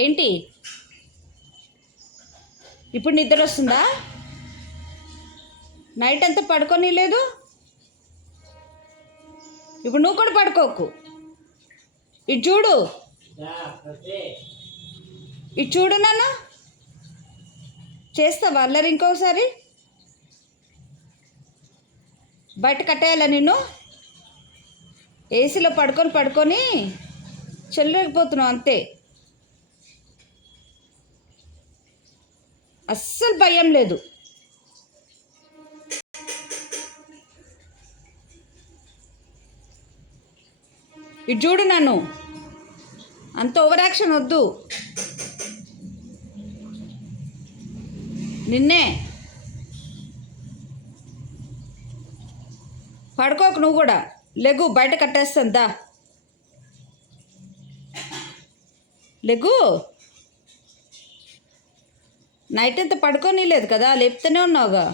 ఏంటి ఇప్పుడు నిద్ర వస్తుందా? నైట్ అంతా పడుకోని లేదు. ఇప్పుడు నువ్వు కూడా పడుకోకు. ఇటు చూడు, ఇటు చూడు నాన్న. చేస్తావా అల్లరి ఇంకోసారి? బయట కట్టేయాలా నిన్ను? ఏసీలో పడుకొని పడుకొని చెల్లలేకపోతున్నావు అంతే. అస్సలు భయం లేదు. ఇటు చూడు నన్ను, అంత ఓవర్ యాక్షన్ వద్దు. నిన్నే పడుకోకు నువ్వు కూడా. లెగు, బయట కట్టేస్తాను దా. లెగు. నైట్ అంతా పడుకోని లేదు కదా, లేపుతూనే ఉన్నావుగా.